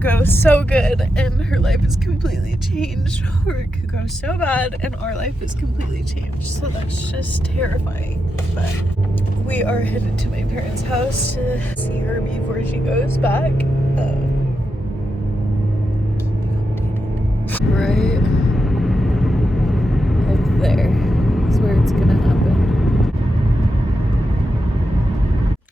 could go so good and her life is completely changed, or it could go so bad and our life is completely changed. So that's just terrifying. But we are headed to my parents' house to see her before she goes back. Right up there is where it's gonna happen.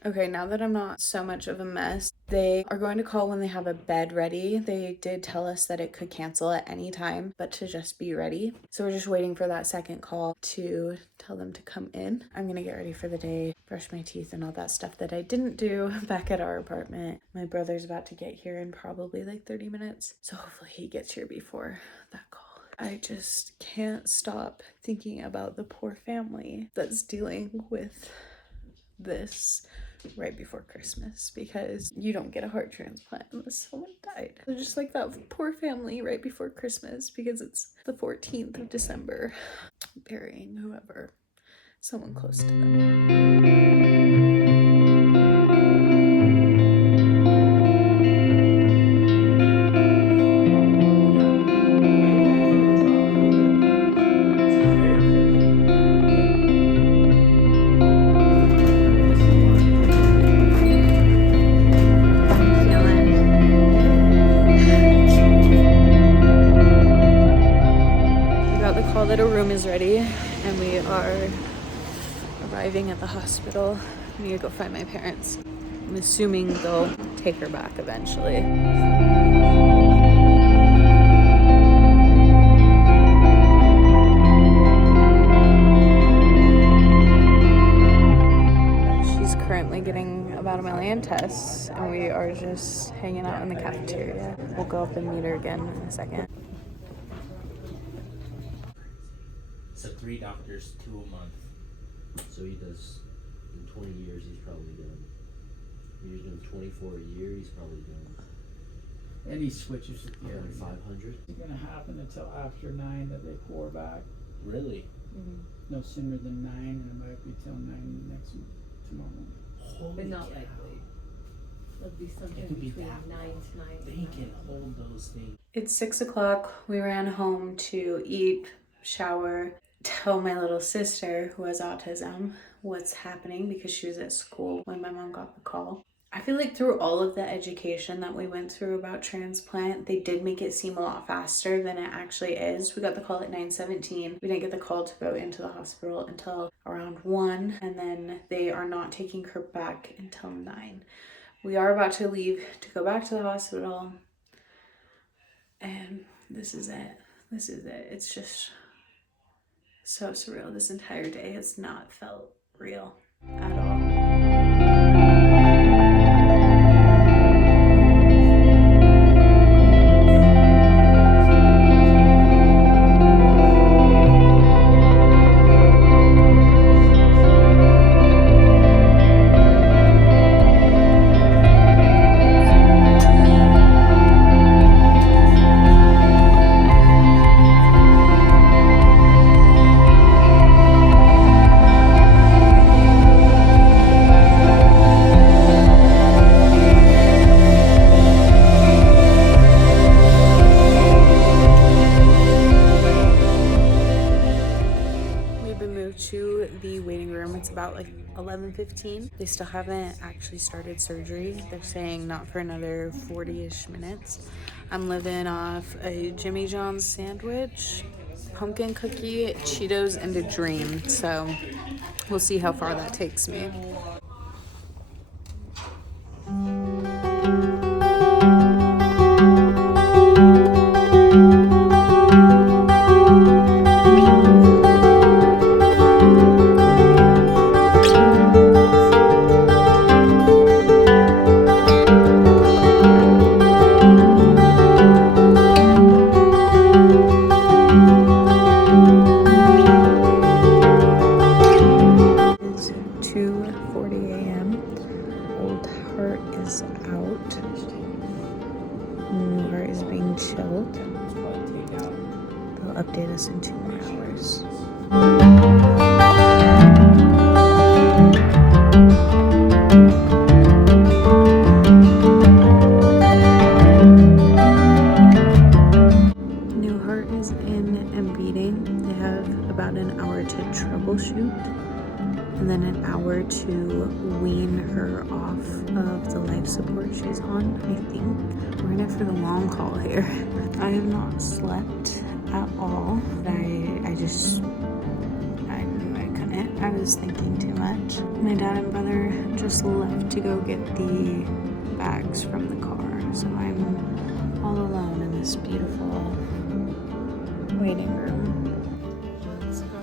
Okay, now that I'm not so much of a mess, they are going to call when they have a bed ready. They did tell us that it could cancel at any time, but to just be ready. So we're just waiting for that second call to tell them to come in. I'm gonna get ready for the day, brush my teeth and all that stuff that I didn't do back at our apartment. My brother's about to get here in probably like 30 minutes. So hopefully he gets here before that call. I just can't stop thinking about the poor family that's dealing with this right before Christmas, because you don't get a heart transplant unless someone died. So just like that poor family right before Christmas, because it's the 14th of December, burying whoever, someone close to them. That a room is ready and we are arriving at the hospital. I need to go find my parents. I'm assuming they'll take her back eventually. She's currently getting about 1 million tests and we are just hanging out in the cafeteria. We'll go up and meet her again in a second. So 3 doctors, 2 a month. So he does, in 20 years, he's probably done. He's doing 24 a year, he's probably done. And he switches at the end. 500. It's going to happen until after 9 that they pour back. Really? Mm-hmm. No sooner than 9, and it might be till 9 tomorrow morning. Holy But not cow. likely. It'll be something It could be between that 9 to 9. They can hold those things. It's 6 o'clock. We ran home to eat, shower, tell my little sister who has autism what's happening because she was at school when my mom got the call. I feel like through all of the education that we went through about transplant, they did make it seem a lot faster than it actually is. We got the call at 9:17. We didn't get the call to go into the hospital until around 1, and then they are not taking her back until 9. We are about to leave to go back to the hospital, and this is it. This is it. It's just so surreal. This entire day has not felt real at all. It's about like 11:15. They still haven't actually started surgery. They're saying not for another 40-ish minutes. I'm living off a Jimmy John's sandwich, pumpkin cookie, Cheetos, and a dream. So we'll see how far that takes me. Chilled. They'll update us in 2 more hours. is in and beating. They have about an hour to troubleshoot and then an hour to wean her off of the life support she's on. I think we're in it for the long haul here. I have not slept at all. I was thinking too much. My dad and brother just left to go get the bags from the car, so I'm all alone in this beautiful waiting room. Let's go.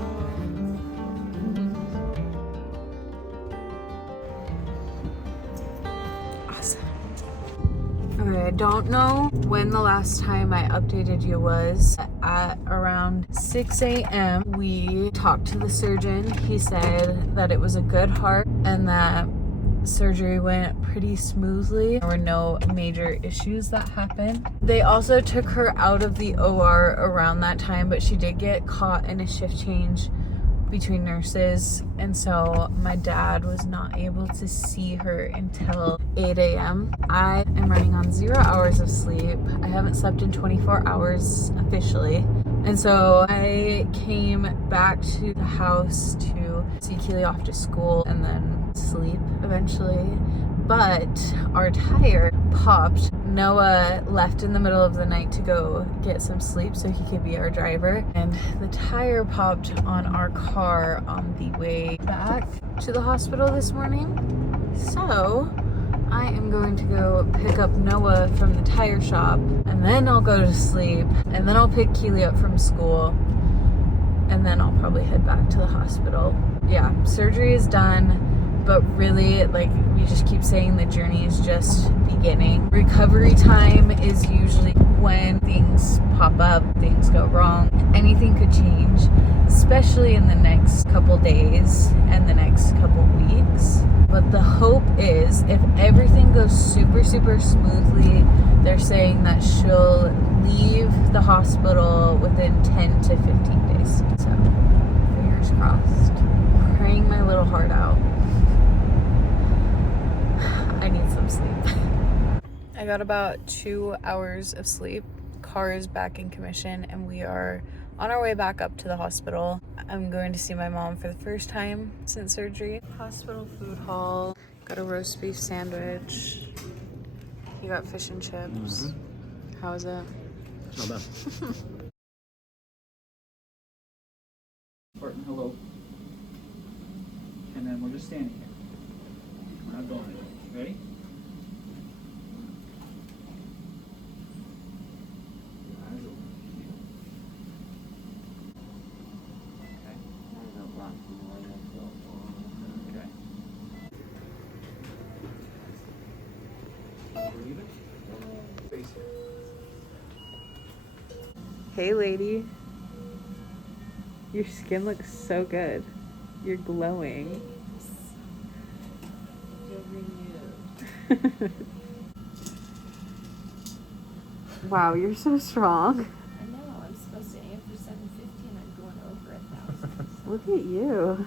Awesome. Okay, I don't know when the last time I updated you was. At around 6 a.m. we talked to the surgeon. He said that it was a good heart and that surgery went pretty smoothly. There were no major issues that happened. They also took her out of the OR around that time, but she did get caught in a shift change between nurses, and so my dad was not able to see her until 8 a.m. I am running on 0 hours of sleep. I haven't slept in 24 hours officially, and so I came back to the house to see Keely off to school and then sleep eventually. But our tire popped. Noah left in the middle of the night to go get some sleep so he could be our driver, and the tire popped on our car on the way back to the hospital this morning. So I am going to go pick up Noah from the tire shop, and then I'll go to sleep, and then I'll pick Keely up from school, and then I'll probably head back to the hospital. Yeah, surgery is done. But really, like we just keep saying, the journey is just beginning. Recovery time is usually when things pop up, things go wrong. Anything could change, especially in the next couple days and the next couple weeks. But the hope is if everything goes super, super smoothly, they're saying that she'll leave the hospital within 10 to 15 days. So, fingers crossed. Praying my little heart out. I need some sleep. I got about 2 hours of sleep. Car is back in commission and we are on our way back up to the hospital. I'm going to see my mom for the first time since surgery. Hospital food hall. Got a roast beef sandwich. You got fish and chips. How is it? Not bad. Important hello. And then we're just standing here. We're not going anywhere. Ready? Eyes open. Okay. Okay. Breathe it. Face here. Hey lady. Your skin looks so good. You're glowing. Wow, you're so strong. I know, I'm supposed to aim for 750 and I'm going over 1,000. Look at you.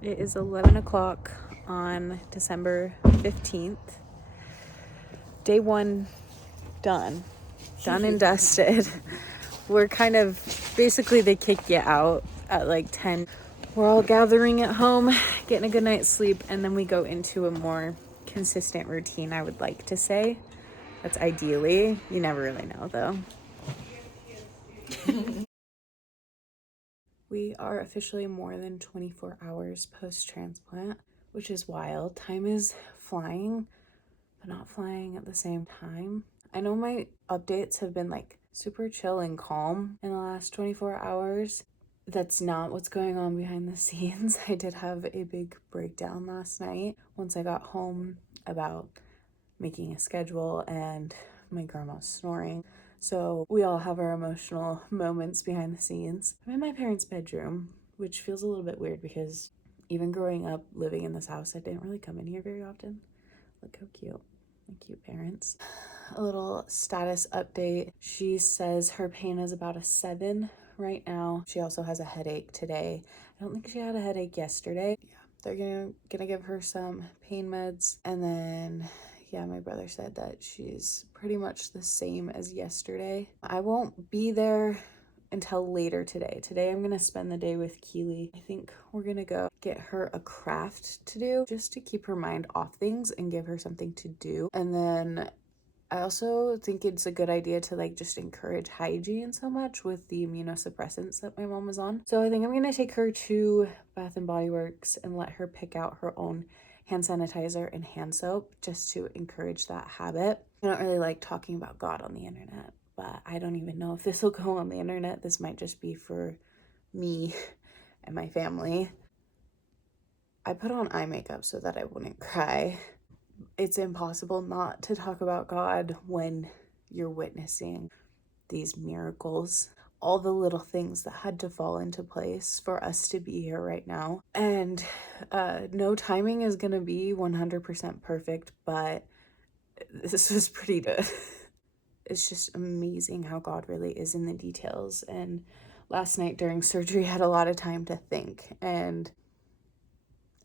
It is 11 o'clock on December 15th. Day one done. Done and dusted. We're kind of, basically they kick you out at like 10. We're all gathering at home, getting a good night's sleep, and then we go into a more consistent routine, I would like to say. That's ideally. You never really know, though. We are officially more than 24 hours post-transplant, which is wild. Time is flying, but not flying at the same time. I know my updates have been like super chill and calm in the last 24 hours. That's not what's going on behind the scenes. I did have a big breakdown last night once I got home about making a schedule and my grandma's snoring. So we all have our emotional moments behind the scenes. I'm in my parents' bedroom, which feels a little bit weird because even growing up living in this house, I didn't really come in here very often. Look how cute. My cute parents. A little status update. She says her pain is about a 7 right now. She also has a headache today. I don't think she had a headache yesterday. Yeah, they're gonna give her some pain meds, and then yeah, my brother said that she's pretty much the same as yesterday. I won't be there until later today. Today I'm gonna spend the day with Keely. I think we're gonna go get her a craft to do just to keep her mind off things and give her something to do. And then I also think it's a good idea to like just encourage hygiene so much with the immunosuppressants that my mom was on. So I think I'm gonna take her to Bath and Body Works and let her pick out her own hand sanitizer and hand soap just to encourage that habit. I don't really like talking about God on the internet, but I don't even know if this will go on the internet. This might just be for me and my family. I put on eye makeup so that I wouldn't cry. It's impossible not to talk about God when you're witnessing these miracles, all the little things that had to fall into place for us to be here right now. And no timing is gonna be 100% perfect, but this was pretty good. It's just amazing how God really is in the details. And last night during surgery, I had a lot of time to think, and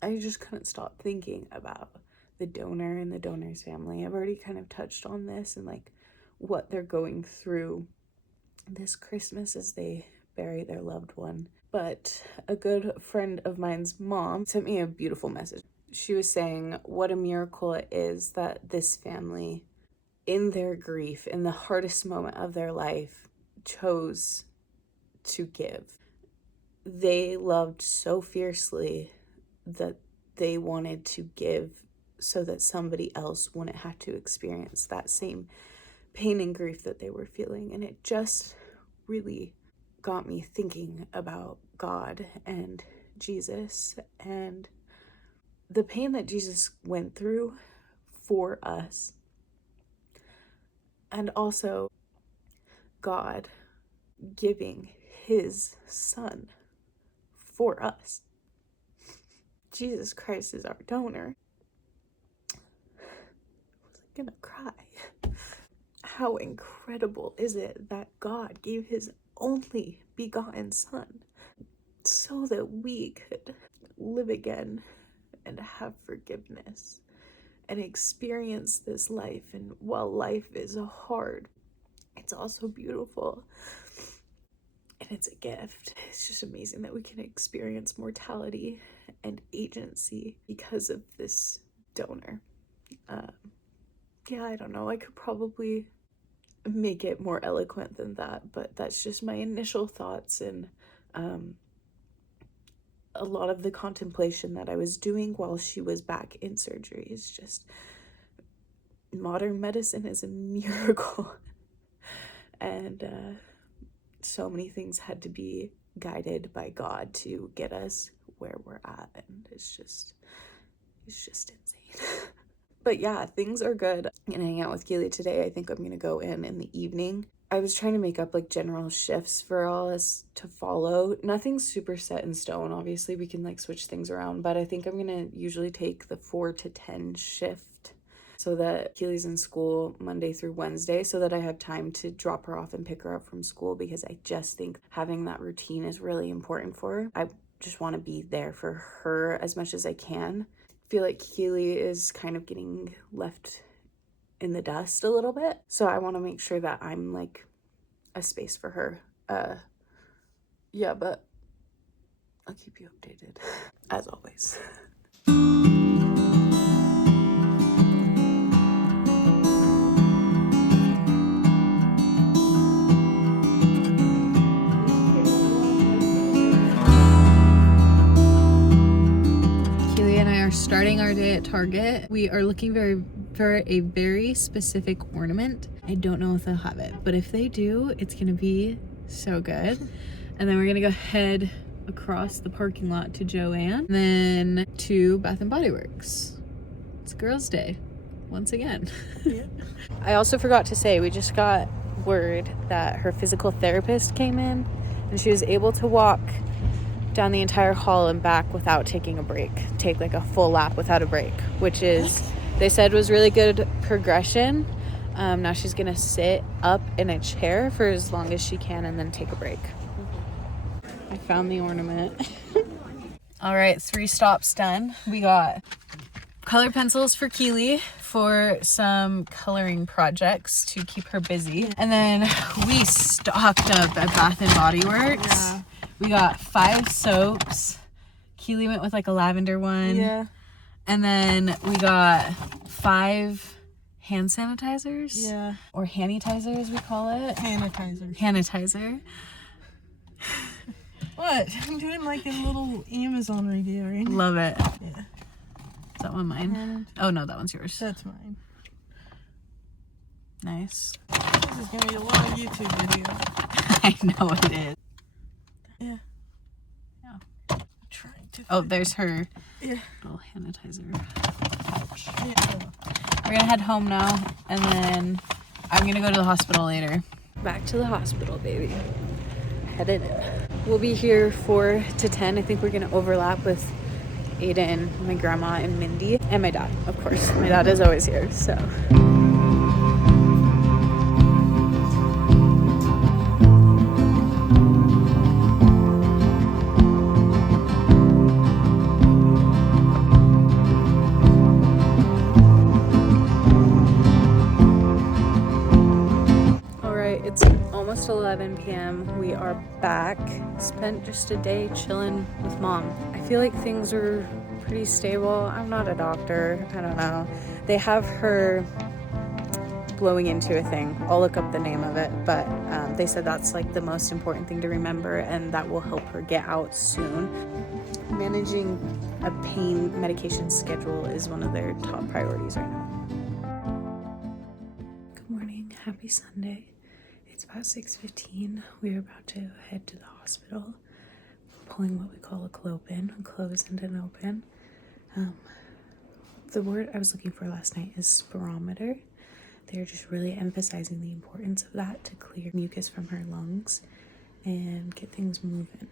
I just couldn't stop thinking about the donor and the donor's family. I've already kind of touched on this and like what they're going through this Christmas as they bury their loved one. But a good friend of mine's mom sent me a beautiful message. She was saying what a miracle it is that this family, in their grief, in the hardest moment of their life, chose to give. They loved so fiercely that they wanted to give so that somebody else wouldn't have to experience that same pain and grief that they were feeling. And it just really got me thinking about God and Jesus and the pain that Jesus went through for us. And also God giving his son for us. Jesus Christ is our donor. I was gonna cry. How incredible is it that God gave his only begotten son so that we could live again and have forgiveness and experience this life. And while life is hard, it's also beautiful and it's a gift. It's just amazing that we can experience mortality and agency because of this donor. Yeah, I don't know, I could probably make it more eloquent than that, but that's just my initial thoughts. And a lot of the contemplation that I was doing while she was back in surgery is just modern medicine is a miracle. And so many things had to be guided by God to get us where we're at, and it's just insane. But yeah, things are good. I'm gonna hang out with Keely today. I think I'm gonna go in the evening. I was trying to make up like general shifts for all us to follow. Nothing's super set in stone. Obviously we can like switch things around, but I think I'm gonna usually take the 4 to 10 shift so that Keely's in school Monday through Wednesday so that I have time to drop her off and pick her up from school, because I just think having that routine is really important for her. I just want to be there for her as much as I can. I feel like Keely is kind of getting left in the dust a little bit, so I want to make sure that I'm like a space for her. Yeah, but I'll keep you updated as always. Keely and I are starting our day at Target. We are looking for a very specific ornament. I don't know if they'll have it, but if they do, it's gonna be so good. And then we're gonna go head across the parking lot to Joann, then to Bath and Body Works. It's Girls' Day once again. Yeah. I also forgot to say, we just got word that her physical therapist came in and she was able to walk down the entire hall and back without taking a break, take like a full lap without a break, which is, they said, was really good progression. Now she's gonna sit up in a chair for as long as she can and then take a break. I found the ornament. All right, 3 stops done. We got color pencils for Keely for some coloring projects to keep her busy. And then we stocked up at Bath and Body Works. Yeah. We got 5 soaps. Keely went with like a lavender one. Yeah. And then we got 5 hand sanitizers. Yeah. Or hanitizer as we call it. Sanitizers. Hanitizer. What? I'm doing like a little Amazon review right now. Love it. Yeah. Is that one mine? Oh no, that one's yours. That's mine. Nice. This is gonna be a long YouTube video. I know it is. Yeah. Yeah. I'm trying to. Oh, there's her Yeah. little sanitizer pouch. Yeah. We're gonna head home now, and then I'm gonna go to the hospital later. Back to the hospital, baby. Headed in. We'll be here 4 to 10. I think we're gonna overlap with Aiden, my grandma, and Mindy, and my dad, of course. My dad is always here, so. It's almost 11 p.m. We are back. Spent just a day chilling with mom. I feel like things are pretty stable. I'm not a doctor. I don't know. They have her blowing into a thing. I'll look up the name of it, but they said that's like the most important thing to remember, and that will help her get out soon. Managing a pain medication schedule is one of their top priorities right now. Good morning. Happy Sunday. It's about 6:15. We're about to head to the hospital. Pulling what we call a clopin, a close and an open. The word I was looking for last night is spirometer. They're just really emphasizing the importance of that to clear mucus from her lungs and get things moving.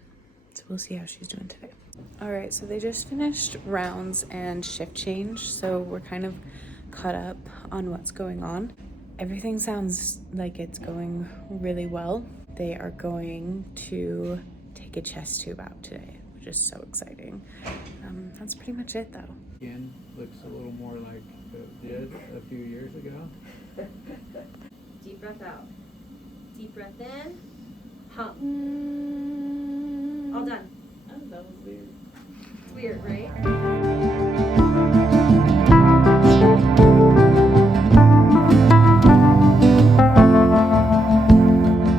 So we'll see how she's doing today. All right, so they just finished rounds and shift change, so we're kind of caught up on what's going on. Everything sounds like it's going really well. They are going to take a chest tube out today, which is so exciting. That's pretty much it though. Again, looks a little more like it did a few years ago. Deep breath out. Deep breath in. Hump. All done. Oh, that was weird. It's weird, right?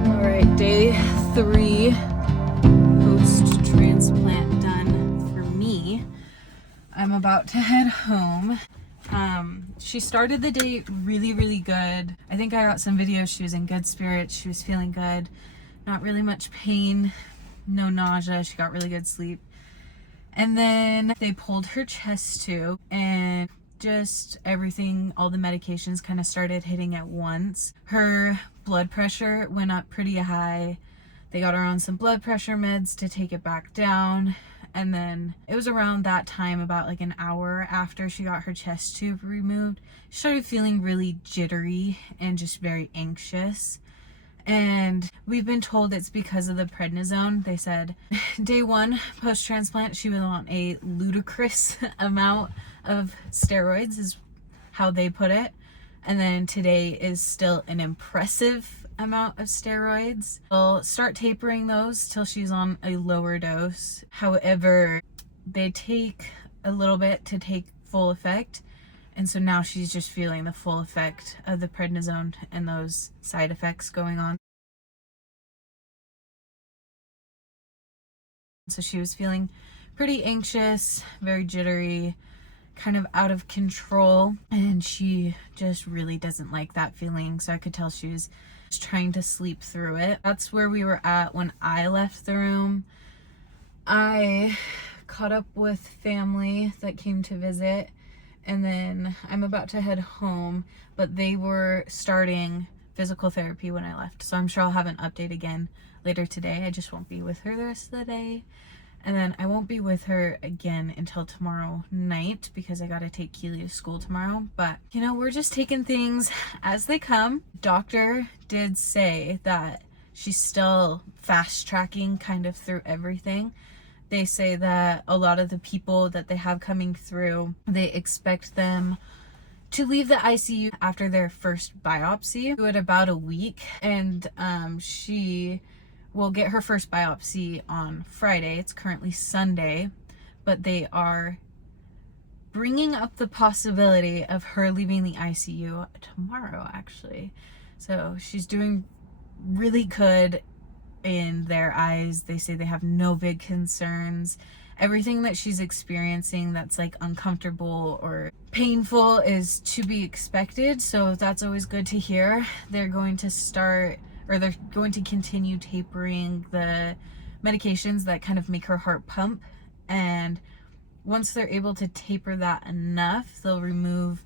All right, day 3 post-transplant done for me. I'm about to head home. She started the day really, really good. I think I got some videos. She was in good spirits. She was feeling good. Not really much pain, no nausea. She got really good sleep. And then they pulled her chest tube, and just everything, all the medications kind of started hitting at once. Her blood pressure went up pretty high. They got her on some blood pressure meds to take it back down. And then it was around that time, about like an hour after she got her chest tube removed, she started feeling really jittery and just very anxious. And we've been told it's because of the prednisone. They said day 1 post-transplant, she was on a ludicrous amount of steroids, is how they put it. And then today is still an impressive amount of steroids. We'll start tapering those till she's on a lower dose. However, they take a little bit to take full effect. And so now she's just feeling the full effect of the prednisone and those side effects going on. So she was feeling pretty anxious, very jittery, kind of out of control. And she just really doesn't like that feeling. So I could tell she was trying to sleep through it. That's where we were at when I left the room. I caught up with family that came to visit, and then I'm about to head home, but they were starting physical therapy when I left, so I'm sure I'll have an update again later today. I just won't be with her the rest of the day, and then I won't be with her again until tomorrow night because I gotta take Keely to school tomorrow. But you know, we're just taking things as they come. Doctor did say that she's still fast tracking kind of through everything, They say that a lot of the people that they have coming through, they expect them to leave the ICU after their first biopsy at about a week. And she will get her first biopsy on Friday. It's currently Sunday, but they are bringing up the possibility of her leaving the ICU tomorrow, actually. So she's doing really good in their eyes. They say they have no big concerns. Everything that she's experiencing that's like uncomfortable or painful is to be expected, so that's always good to hear. They're going to start, or they're going to continue tapering the medications that kind of make her heart pump, and once they're able to taper that enough, they'll remove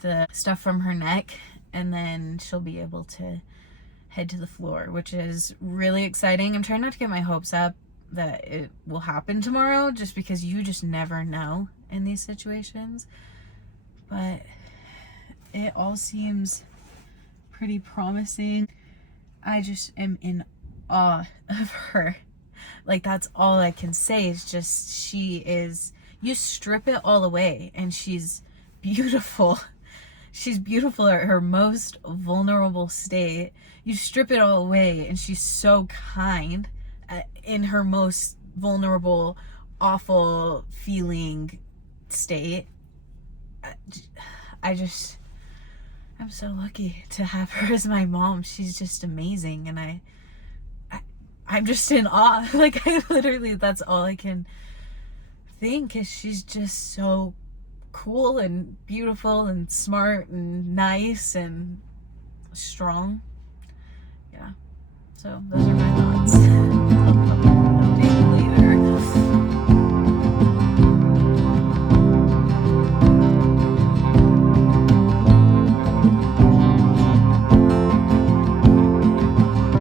the stuff from her neck, and then she'll be able to head to the floor, which is really exciting. I'm trying not to get my hopes up that it will happen tomorrow, just because you just never know in these situations. But it all seems pretty promising. I just am in awe of her. Like, that's all I can say, is just, she is, you strip it all away and she's beautiful. She's beautiful at her most vulnerable state. You strip it all away and she's so kind in her most vulnerable, awful feeling state. I'm so lucky to have her as my mom. She's just amazing, and I'm just in awe. Like, I literally, that's all I can think, is she's just so cool and beautiful and smart and nice and strong. Yeah. So those are my thoughts.